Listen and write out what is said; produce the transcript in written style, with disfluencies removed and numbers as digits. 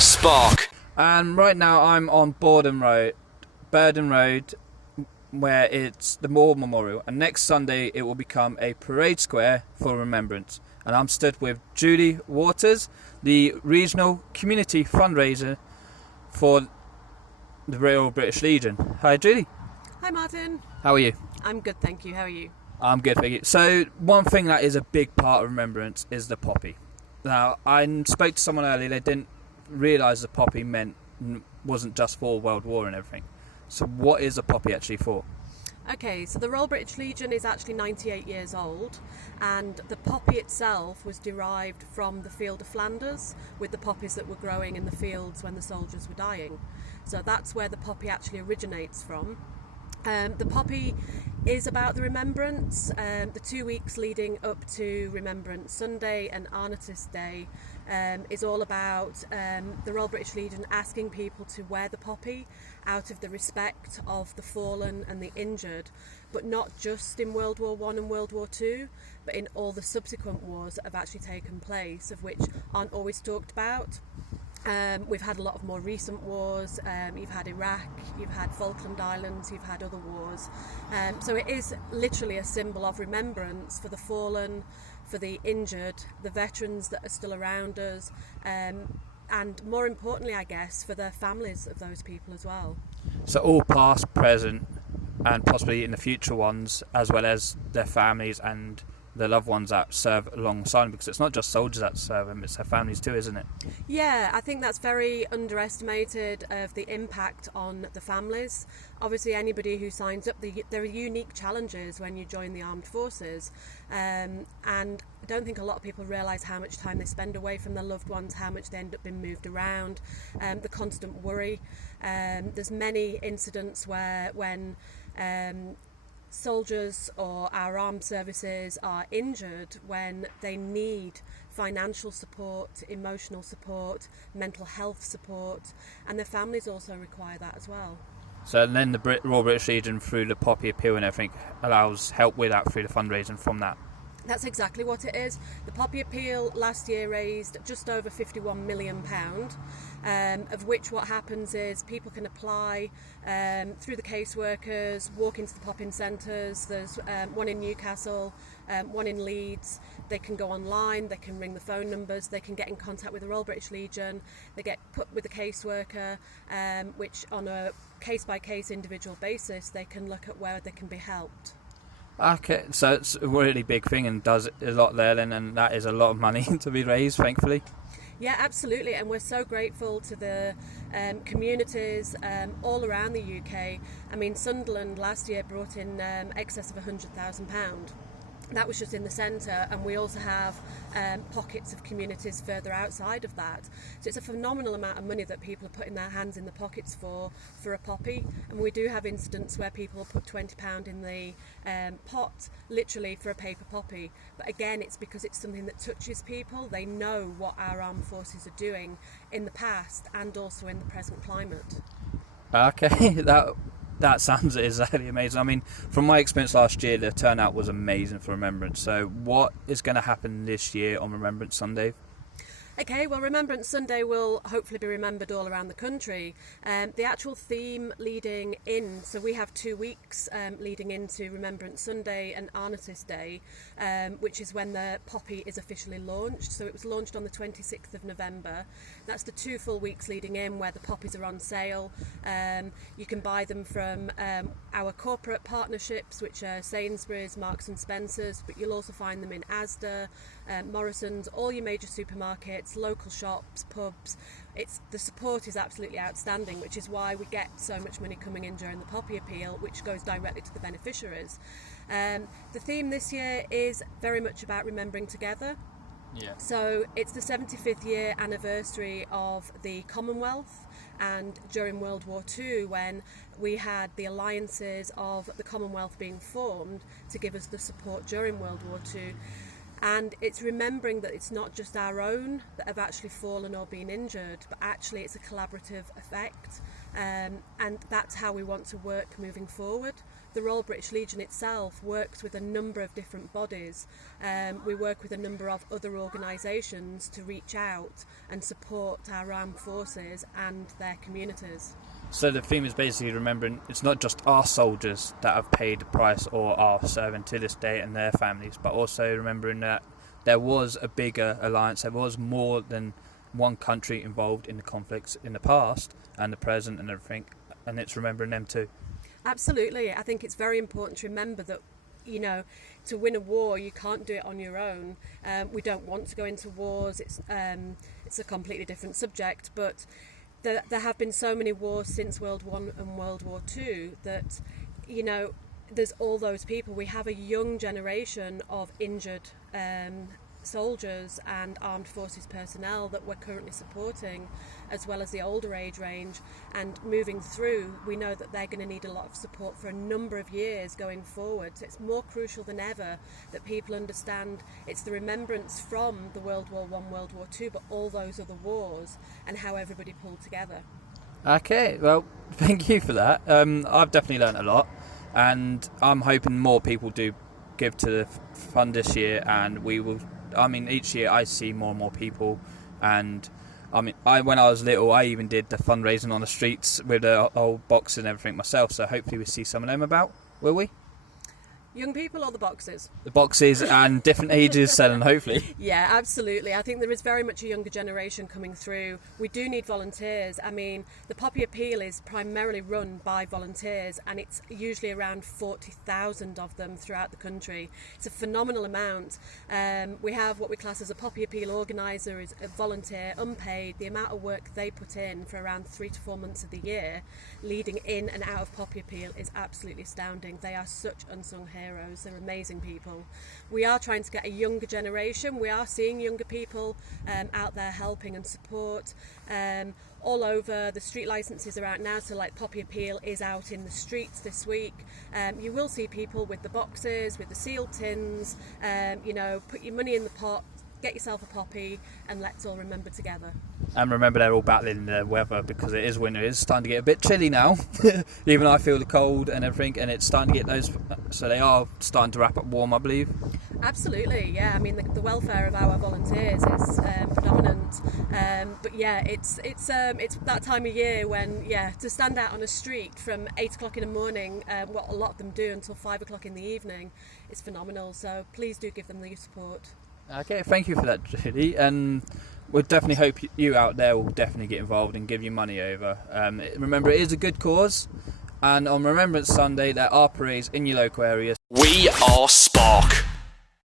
Spark. And right now I'm on Burden Road, where it's the War Memorial. And next Sunday it will become a parade square for remembrance. And I'm stood with Judy Warters, the regional community fundraiser for the Royal British Legion. Hi, Judy. Hi, Martin. How are you? I'm good, thank you. How are you? I'm good, thank you. So one thing that is a big part of remembrance is the poppy. Now, I spoke to someone earlier, they didn't realise the poppy wasn't just for World War and everything. So what is a poppy actually for? Okay, so the Royal British Legion is actually 98 years old, and the poppy itself was derived from the field of Flanders, with the poppies that were growing in the fields when the soldiers were dying. So that's where the poppy actually originates from. The poppy is about the remembrance. The 2 weeks leading up to Remembrance Sunday and Armistice Day is all about the Royal British Legion asking people to wear the poppy out of the respect of the fallen and the injured, but not just in World War I and World War II, but in all the subsequent wars that have actually taken place, of which aren't always talked about. We've had a lot of more recent wars. You've had Iraq, you've had Falkland Islands, you've had other wars. So it is literally a symbol of remembrance for the fallen, for the injured, the veterans that are still around us, and more importantly, I guess, for the families of those people as well. So all past, present, and possibly in the future ones, as well as their families and the loved ones that serve alongside them, because it's not just soldiers that serve them, it's their families too, isn't it? Yeah, I think that's very underestimated of the impact on the families. Obviously, anybody who signs up, there are unique challenges when you join the armed forces, and I don't think a lot of people realise how much time they spend away from their loved ones, how much they end up being moved around, the constant worry. There's many incidents where when soldiers or our armed services are injured, when they need financial support, emotional support, mental health support, and their families also require that as well. So then the Royal British Legion, through the poppy appeal and everything, allows help with that through the fundraising from that. That's exactly what it is. The Poppy Appeal last year raised just over £51 million, of which what happens is people can apply through the caseworkers, walk into the pop-in centres. There's one in Newcastle, one in Leeds. They can go online, they can ring the phone numbers, they can get in contact with the Royal British Legion, they get put with a caseworker, which on a case-by-case individual basis, they can look at where they can be helped. Okay, so it's a really big thing and does a lot there then, and that is a lot of money to be raised, thankfully. Yeah, absolutely, and we're so grateful to the communities all around the UK. I mean, Sunderland last year brought in excess of £100,000. That was just in the centre, and we also have pockets of communities further outside of that. So it's a phenomenal amount of money that people are putting their hands in the pockets for a poppy. And we do have incidents where people put £20 in the pot, literally for a paper poppy. But again, it's because it's something that touches people. They know what our armed forces are doing in the past and also in the present climate. Okay, that sounds exactly amazing. I mean, from my experience last year, the turnout was amazing for Remembrance. So what is going to happen this year on Remembrance Sunday? Okay, well, Remembrance Sunday will hopefully be remembered all around the country. The actual theme leading in, so we have 2 weeks leading into Remembrance Sunday and Armistice Day, which is when the poppy is officially launched. So it was launched on the 26th of November. That's the 2 full weeks leading in where the poppies are on sale. You can buy them from our corporate partnerships, which are Sainsbury's, Marks and Spencer's, but you'll also find them in Asda, Morrison's, all your major supermarkets, local shops, pubs. The support is absolutely outstanding, which is why we get so much money coming in during the Poppy Appeal, which goes directly to the beneficiaries. The theme this year is very much about remembering together. Yeah. So it's the 75th year anniversary of the Commonwealth, and during World War II, when we had the alliances of the Commonwealth being formed to give us the support during World War II. And it's remembering that it's not just our own that have actually fallen or been injured, but actually it's a collaborative effect. And that's how we want to work moving forward. The Royal British Legion itself works with a number of different bodies. We work with a number of other organisations to reach out and support our armed forces and their communities. So the theme is basically remembering it's not just our soldiers that have paid the price or are serving to this day and their families, but also remembering that there was a bigger alliance, there was more than one country involved in the conflicts in the past and the present and everything, and it's remembering them too. Absolutely. I think it's very important to remember that, you know, to win a war you can't do it on your own. We don't want to go into wars. It's a completely different subject, but there have been so many wars since World War I and World War II that, you know, there's all those people. We have a young generation of injured soldiers and armed forces personnel that we're currently supporting, as well as the older age range. And moving through, we know that they're going to need a lot of support for a number of years going forward. So it's more crucial than ever that people understand it's the remembrance from the World War I, World War II, but all those other wars and how everybody pulled together. Okay, well, thank you for that. I've definitely learned a lot, and I'm hoping more people do give to the fund this year, and we will. I mean, each year I see more and more people, and I mean, when I was little, I even did the fundraising on the streets with the old boxes and everything myself. So hopefully we see some of them about. Will we? Young people or the boxes? The boxes and different ages selling, hopefully. Yeah, absolutely. I think there is very much a younger generation coming through. We do need volunteers. I mean, the Poppy Appeal is primarily run by volunteers, and it's usually around 40,000 of them throughout the country. It's a phenomenal amount. We have what we class as a Poppy Appeal organiser, is a volunteer, unpaid. The amount of work they put in for around 3 to 4 months of the year, leading in and out of Poppy Appeal, is absolutely astounding. They are such unsung heroes. They're amazing people. We are trying to get a younger generation. We are seeing younger people out there helping and support. All over, the street licences are out now, so like Poppy Appeal is out in the streets this week. You will see people with the boxes, with the sealed tins, you know, put your money in the pot, get yourself a poppy, and let's all remember together. And remember, they're all battling the weather because it is winter. It's starting to get a bit chilly now. Even I feel the cold and everything, and it's starting to get those. So they are starting to wrap up warm, I believe. Absolutely, yeah. I mean, the welfare of our volunteers is predominant. But yeah, it's that time of year when, yeah, to stand out on a street from 8 o'clock in the morning, what a lot of them do, until 5 o'clock in the evening, is phenomenal. So please do give them the support. Okay, thank you for that, Judy. And we'll definitely hope you out there will definitely get involved and give your money over. Remember, it is a good cause. And on Remembrance Sunday, there are parades in your local area. We are Spark.